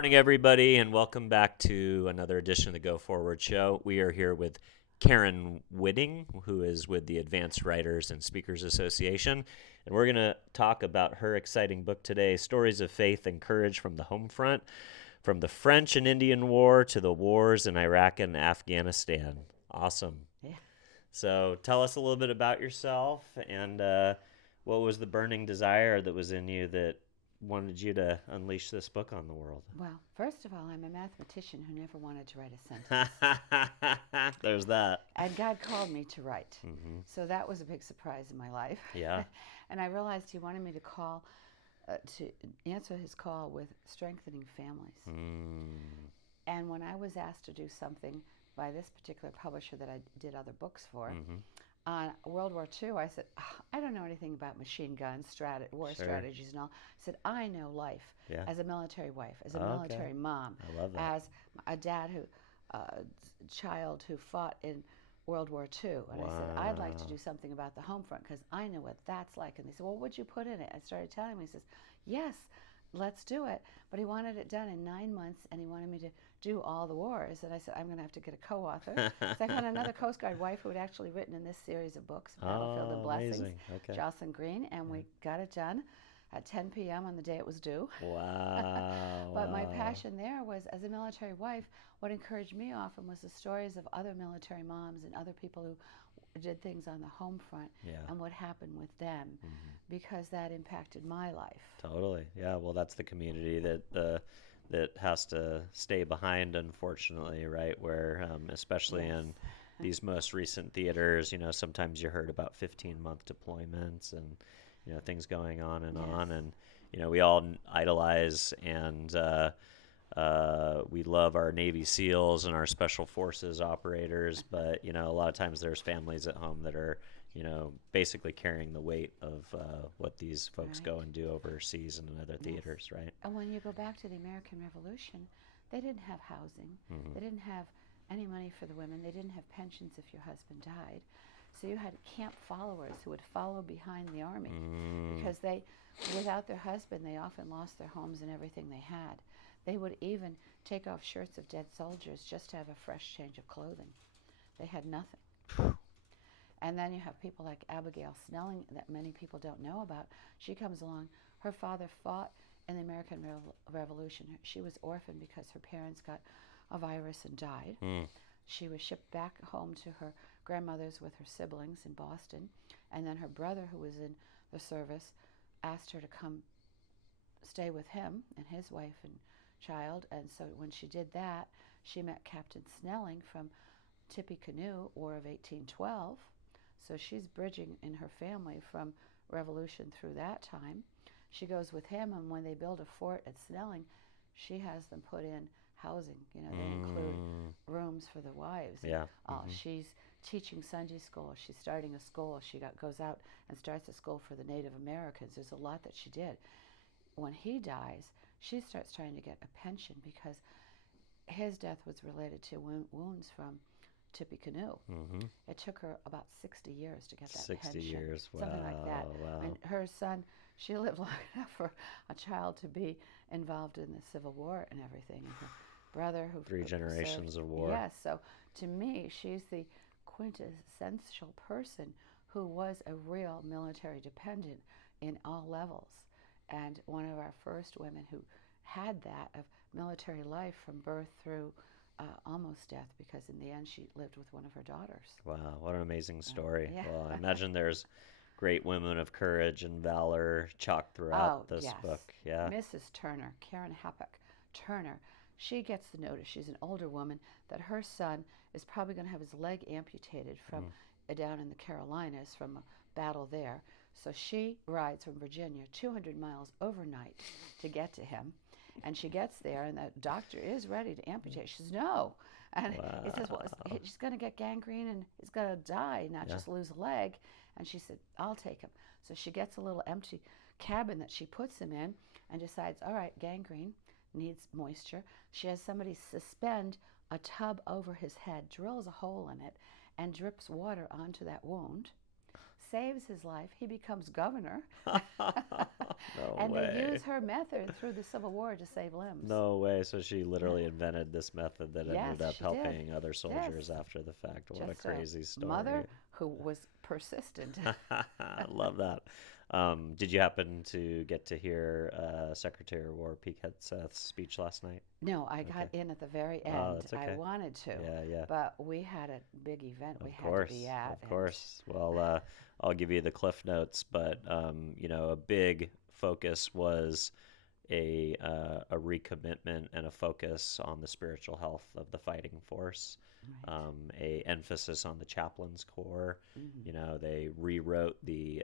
Morning, everybody, and welcome back to another edition of the Go Forward Show. We are here with Karen Whitting, who is with the Advanced Writers and Speakers Association, and we're going to talk about her exciting book today, Stories of Faith and Courage from the Homefront, from the French and Indian War to the wars in Iraq and Afghanistan. Awesome. Yeah. So tell us a little bit about yourself and what was the burning desire that was in you that wanted you to unleash this book on the world? Well, first of all, I'm a mathematician who never wanted to write a sentence. There's that. And God called me to write. Mm-hmm. So that was a big surprise in my life. Yeah. And I realized He wanted me to answer His call with strengthening families. And when I was asked to do something by this particular publisher that I did other books for, on World War II, I said, I don't know anything about machine guns, war strategies and all. I said, I know life as a military wife, as a military mom, I love that. as a dad child who fought in World War II. And I said, I'd like to do something about the home front because I know what that's like. And they said, well, what would you put in it? I started telling him. He says, yes, let's do it. But he wanted it done in 9 months, and he wanted me to do all the wars. And I said, I'm going to have to get a co-author. So I found another Coast Guard wife who had actually written in this series of books, Battlefield and Blessings, amazing. Okay. Jocelyn Green, and we got it done at 10 p.m. on the day it was due. Wow. But my passion there was, as a military wife, what encouraged me often was the stories of other military moms and other people who did things on the home front and what happened with them, because that impacted my life. Totally. Yeah. Well, that's the community that has to stay behind, unfortunately, right? Where, especially in these most recent theaters, sometimes you heard about 15-month deployments and, things going on and on. And, we all idolize and we love our Navy SEALs and our Special Forces operators, but, a lot of times there's families at home that are, basically carrying the weight of what these folks go and do overseas and in other theaters, right? And when you go back to the American Revolution, they didn't have housing. They didn't have any money for the women. They didn't have pensions if your husband died. So you had camp followers who would follow behind the army because without their husband, they often lost their homes and everything they had. They would even take off shirts of dead soldiers just to have a fresh change of clothing. They had nothing. And then you have people like Abigail Snelling that many people don't know about. She comes along. Her father fought in the American Revolution. She was orphaned because her parents got a virus and died. She was shipped back home to her grandmother's with her siblings in Boston. And then her brother, who was in the service, asked her to come stay with him and his wife and child. And so when she did that, she met Captain Snelling from Tippecanoe, War of 1812. So she's bridging in her family from Revolution through that time. She goes with him, and when they build a fort at Snelling, she has them put in housing. They include rooms for the wives. Yeah. She's teaching Sunday school. She's starting a school. She goes out and starts a school for the Native Americans. There's a lot that she did. When he dies, she starts trying to get a pension because his death was related to wounds from Tippecanoe. It took her about 60 years to get that 60 pension. years, wow. Something like that. Wow. And her son, she lived long enough for a child to be involved in the Civil War and everything. And her brother who 3 generations served, of war. Yes, so to me, she's the quintessential person who was a real military dependent in all levels. And one of our first women who had that of military life from birth through almost death, because in the end she lived with one of her daughters. Wow, what an amazing story. Yeah. Well, I imagine there's great women of courage and valor chalked throughout this book. Yeah. Mrs. Turner, Karen Turner, she gets the notice. She's an older woman that her son is probably going to have his leg amputated from down in the Carolinas from a battle there. So she rides from Virginia 200 miles overnight to get to him. And she gets there, and the doctor is ready to amputate. She says, no. And he says, well, he's going to get gangrene, and he's going to die, not just lose a leg. And she said, I'll take him. So she gets a little empty cabin that she puts him in and decides, all right, gangrene needs moisture. She has somebody suspend a tub over his head, drills a hole in it, and drips water onto that wound, saves his life. He becomes governor. No And way. they use her method through the Civil War to save limbs. No way. So she literally invented this method that Yes, ended up she did. helping other soldiers Yes. after the fact. What Just a crazy story. mother who was persistent. I love that. Did you happen to get to hear Secretary of War Pete Hegseth's speech last night? No, I got in at the very end. Oh, that's okay. I wanted to. Yeah, yeah. But we had a big event we Of had course, to be at. of course. Well, I'll give you the cliff notes, but a big focus was a recommitment and a focus on the spiritual health of the fighting force. Right. A emphasis on the chaplain's corps. Mm-hmm. They rewrote the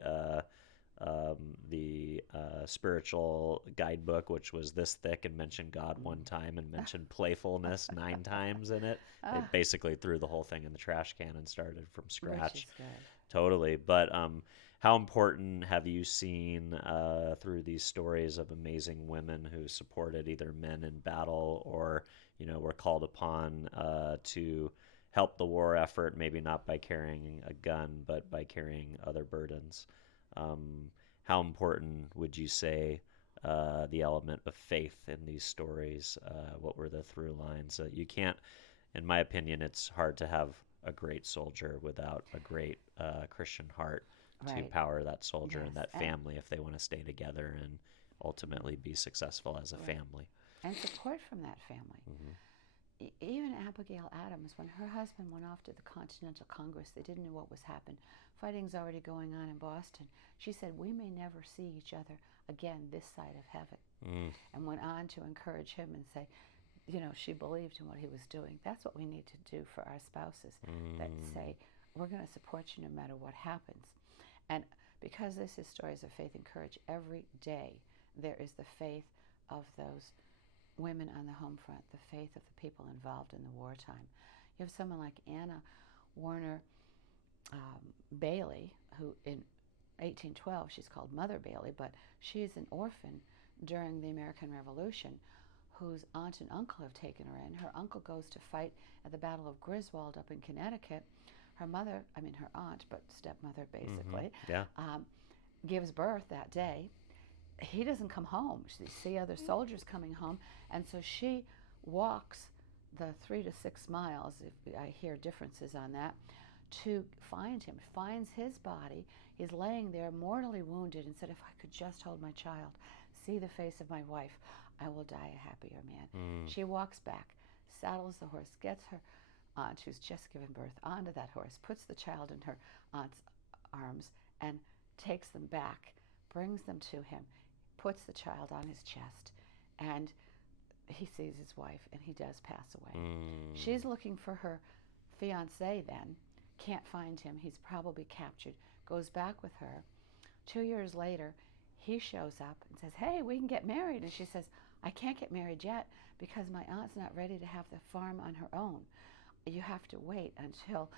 spiritual guidebook, which was this thick and mentioned God one time and mentioned playfulness 9 times in it. They basically threw the whole thing in the trash can and started from scratch. Which is good. Totally. But how important have you seen through these stories of amazing women who supported either men in battle or, were called upon to help the war effort, maybe not by carrying a gun, but by carrying other burdens? How important would you say the element of faith in these stories? What were the through lines? You can't, in my opinion, it's hard to have a great soldier without a great Christian heart to power that soldier and that family if they want to stay together and ultimately be successful as a family. And support from that family. Even Abigail Adams, when her husband went off to the Continental Congress, they didn't know what was happening. Fighting's already going on in Boston. She said, we may never see each other again this side of heaven. And went on to encourage him and say, she believed in what he was doing. That's what we need to do for our spouses, that say, we're going to support you no matter what happens. And because this is stories of faith and courage, every day there is the faith of those women on the home front, the faith of the people involved in the wartime. You have someone like Anna Warner Bailey, who in 1812, she's called Mother Bailey, but she is an orphan during the American Revolution, whose aunt and uncle have taken her in. Her uncle goes to fight at the Battle of Griswold up in Connecticut. Her mother, her aunt, but stepmother basically, gives birth that day. He doesn't come home. She sees other soldiers coming home, and so she walks the 3 to 6 miles, if I hear differences on that, to find him, finds his body. He's laying there mortally wounded and said, if I could just hold my child, see the face of my wife, I will die a happier man. She walks back, saddles the horse, gets her aunt, who's just given birth, onto that horse, puts the child in her aunt's arms, and takes them back, brings them to him, puts the child on his chest, and he sees his wife, and he does pass away. She's looking for her fiancé then, can't find him, he's probably captured, goes back with her. 2 years later, he shows up and says, hey, we can get married. And she says, I can't get married yet because my aunt's not ready to have the farm on her own. You have to wait until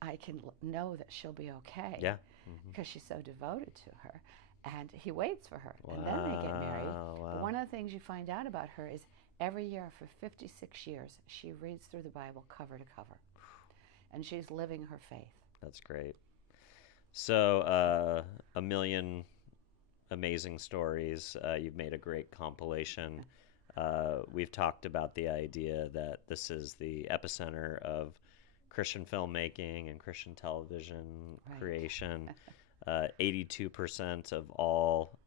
I can know that she'll be okay. Yeah. Because she's so devoted to her. And he waits for her, and then they get married. Wow. But one of the things you find out about her is every year for 56 years, she reads through the Bible cover to cover. And she's living her faith. That's great. So, a million amazing stories. You've made a great compilation. We've talked about the idea that this is the epicenter of Christian filmmaking and Christian television creation. 82% of all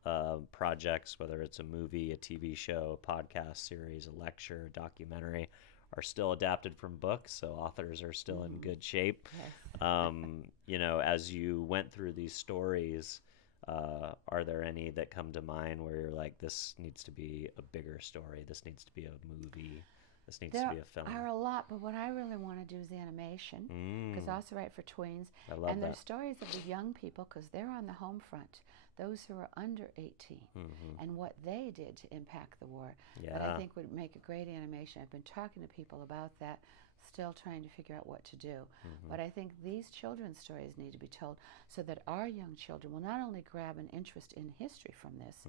projects, whether it's a movie, a TV show, a podcast series, a lecture, a documentary, are still adapted from books, so authors are still in good shape. Yes. As you went through these stories, are there any that come to mind where you're like, this needs to be a bigger story, this needs to be a movie, this needs to be a film? There are a lot, but what I really want to do is animation, because I also write for tweens. I love and that. there's stories of the young people, because they're on the home front, those who are under 18, and what they did to impact the war, that I think would make a great animation. I've been talking to people about that, still trying to figure out what to do. But I think these children's stories need to be told so that our young children will not only grab an interest in history from this,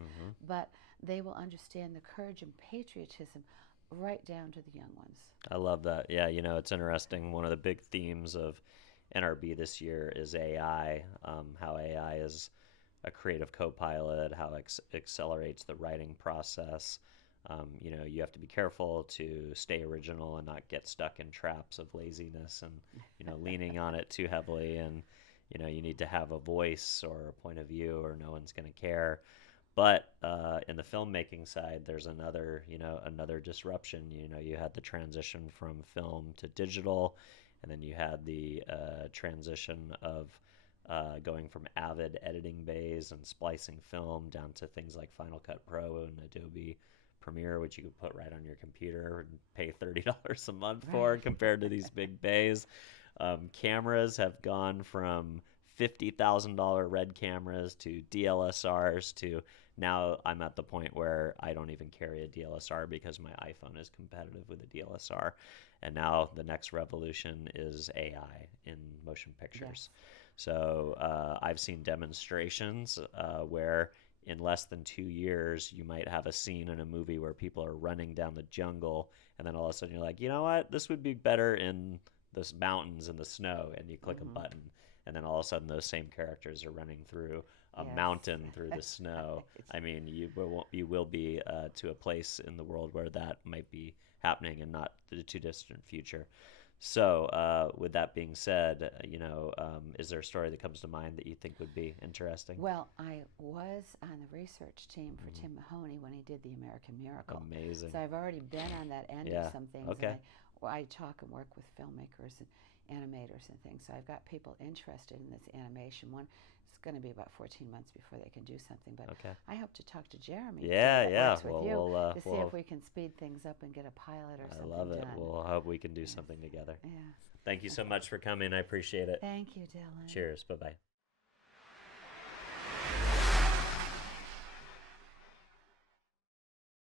but they will understand the courage and patriotism right down to the young ones. I love that. Yeah, it's interesting. One of the big themes of NRB this year is AI, how AI is a creative co-pilot, how it accelerates the writing process. You have to be careful to stay original and not get stuck in traps of laziness and, leaning on it too heavily. And, you need to have a voice or a point of view or no one's going to care. But in the filmmaking side, there's another disruption. You had the transition from film to digital, and then you had the transition of going from Avid editing bays and splicing film down to things like Final Cut Pro and Adobe Premiere, which you could put right on your computer and pay $30 a month for, compared to these big bays. Cameras have gone from $50,000 RED cameras to DLSRs to now I'm at the point where I don't even carry a DLSR because my iPhone is competitive with a DLSR. And now the next revolution is AI in motion pictures. Yes. So I've seen demonstrations where in less than 2 years, you might have a scene in a movie where people are running down the jungle, and then all of a sudden you're like, you know what, this would be better in the mountains and the snow, and you click a button, and then all of a sudden those same characters are running through a mountain through the snow. I mean, you will be to a place in the world where that might be happening and not the too distant future. So with that being said, is there a story that comes to mind that you think would be interesting? Well, I was on the research team for Tim Mahoney when he did The American Miracle. Amazing. So I've already been on that end of some things. Okay. And I talk and work with filmmakers and animators and things. So I've got people interested in this animation. One, it's going to be about 14 months before they can do something. But I hope to talk to Jeremy. Yeah. With you to see if we can speed things up and get a pilot or something. I love it. Done. We'll hope we can do something together. Yeah. Thank you so much for coming. I appreciate it. Thank you, Dylan. Cheers. Bye-bye.